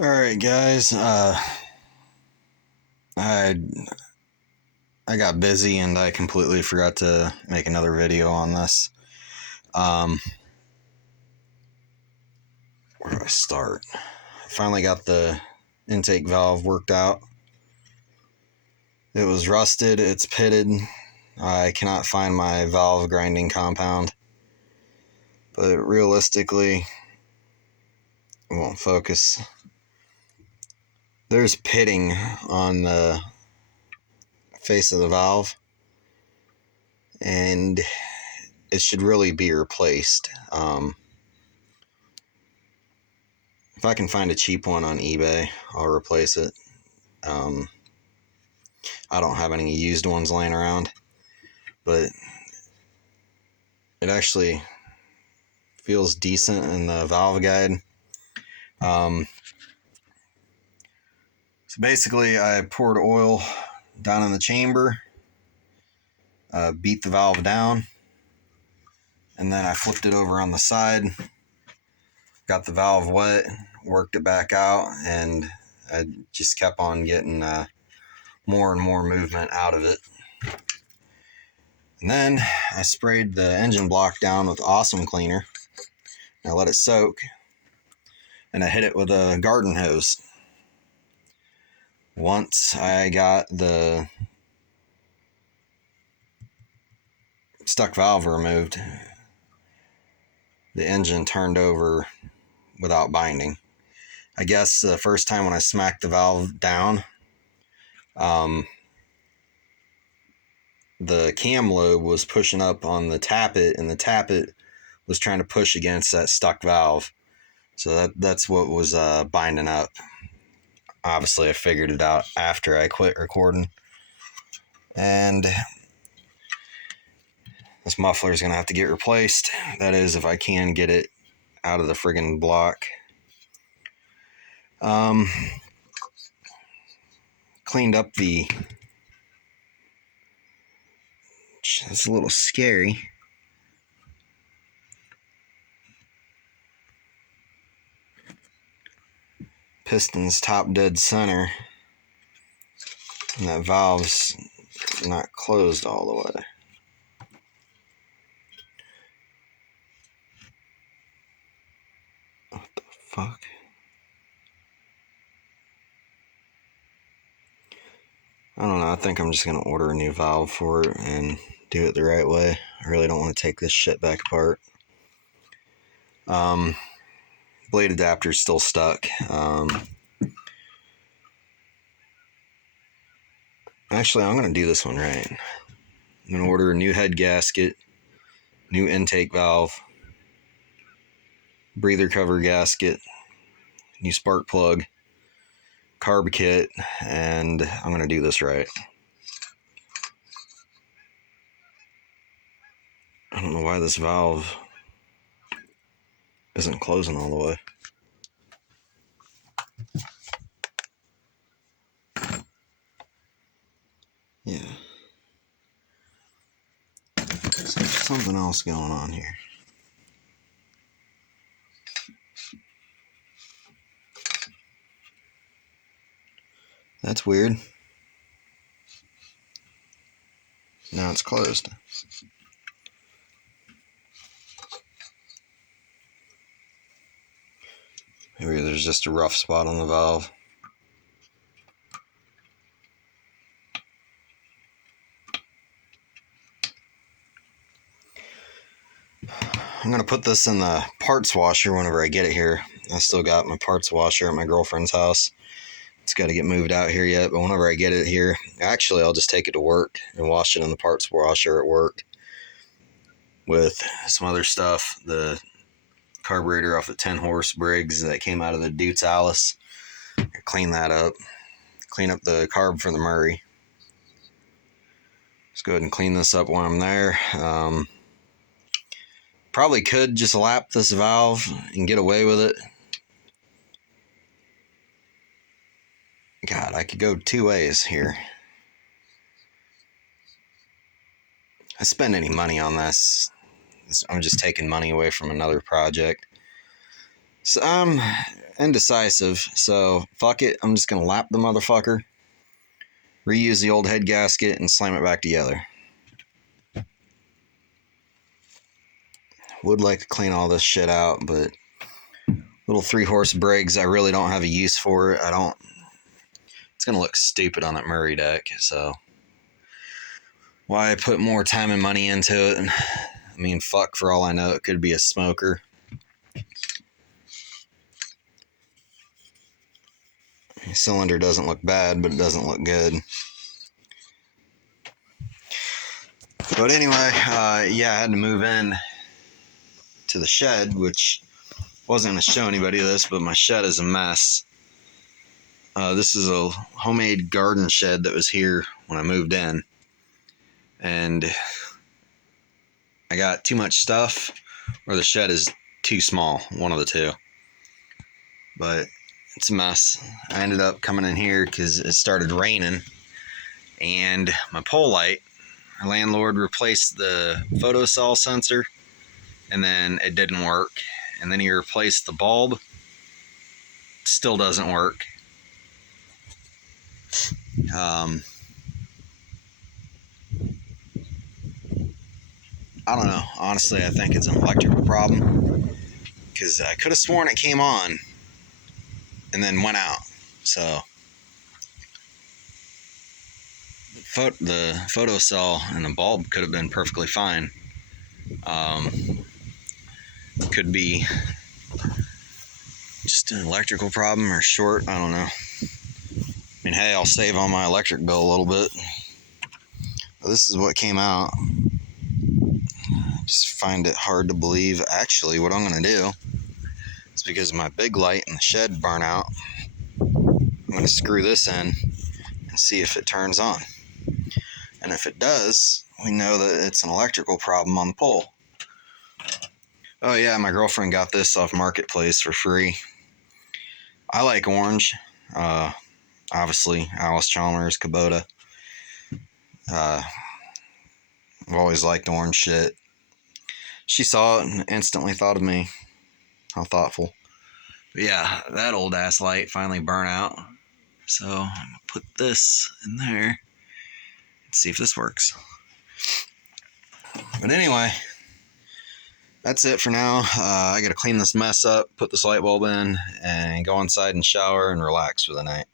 All right, guys. I I got busy and I completely forgot to make another video on this. Um, where do I start? I finally got the intake valve worked out. It was rusted. It's pitted. I cannot find my valve grinding compound. But realistically, it won't focus. There's pitting on the face of the valve, and it should really be replaced. If I can find a cheap one on eBay, I'll replace it. I don't have any used ones laying around, but it actually feels decent in the valve guide. So basically, I poured oil down in the chamber, beat the valve down, and then I flipped it over on the side, got the valve wet, worked it back out, and I just kept on getting more and more movement out of it. And then I sprayed the engine block down with Awesome Cleaner. I let it soak, and I hit it with a garden hose. Once I got the stuck valve removed, the engine turned over without binding. I guess the first time when I smacked the valve down, the cam lobe was pushing up on the tappet, and the tappet was trying to push against that stuck valve. So that's what was binding up. Obviously, I figured it out after I quit recording. And this muffler is going to have to get replaced. That is, if I can get it out of the friggin' block. Cleaned up the... It's a little scary. Piston's top dead center. And that valve's not closed all the way. What the fuck? I don't know. I think I'm just going to order a new valve for it and do it the right way. I really don't want to take this shit back apart. Blade adapter's still stuck. Actually, I'm going to do this one right. I'm going to order a new head gasket, new intake valve, breather cover gasket, new spark plug, carb kit, and I'm going to do this right. I don't know why this valve isn't closing all the way. Yeah. There's something else going on here. That's weird. Now it's closed. Maybe there's just a rough spot on the valve. I'm going to put this in the parts washer whenever I get it here. I still got my parts washer at my girlfriend's house. It's got to get moved out here yet, but whenever I get it here, actually I'll just take it to work and wash it in the parts washer at work with some other stuff. The carburetor off the 10-horse Briggs that came out of the Dute's Alice. Clean that up. Clean up the carb for the Murray. Let's go ahead and clean this up while I'm there. Probably could just lap this valve and get away with it. God, I could go two ways here. I spend any money on this, I'm just taking money away from another project. So indecisive, so fuck it. I'm just gonna lap the motherfucker, reuse the old head gasket, and slam it back together. Would like to clean all this shit out, but little 3-horse Briggs, I really don't have a use for it. It's gonna look stupid on that Murray deck, so why put more time and money into it? I mean, fuck, for all I know, it could be a smoker. The cylinder doesn't look bad, but it doesn't look good. But anyway, yeah, I had to move in to the shed, which wasn't going to show anybody this, but my shed is a mess. This is a homemade garden shed that was here when I moved in. And I got too much stuff, or the shed is too small, one of the two. But it's a mess. I ended up coming in here because it started raining, and my pole light, our landlord replaced the photocell sensor, and then it didn't work. And then he replaced the bulb, still doesn't work. I don't know. Honestly, I think it's an electrical problem, because I could have sworn it came on and then went out. So the photocell and the bulb could have been perfectly fine. Could be just an electrical problem or short. I don't know. I mean, hey, I'll save on my electric bill a little bit. But this is what came out. I just find it hard to believe. Actually, what I'm going to do is, because my big light in the shed burnt out, I'm going to screw this in and see if it turns on. And if it does, we know that it's an electrical problem on the pole. Oh yeah, my girlfriend got this off Marketplace for free. I like orange. Obviously, Alice Chalmers, Kubota. I've always liked orange shit. She saw it and instantly thought of me. How thoughtful. But yeah, that old ass light finally burnt out. So I'm going to put this in there and see if this works. But anyway, that's it for now. I got to clean this mess up, put this light bulb in, and go inside and shower and relax for the night.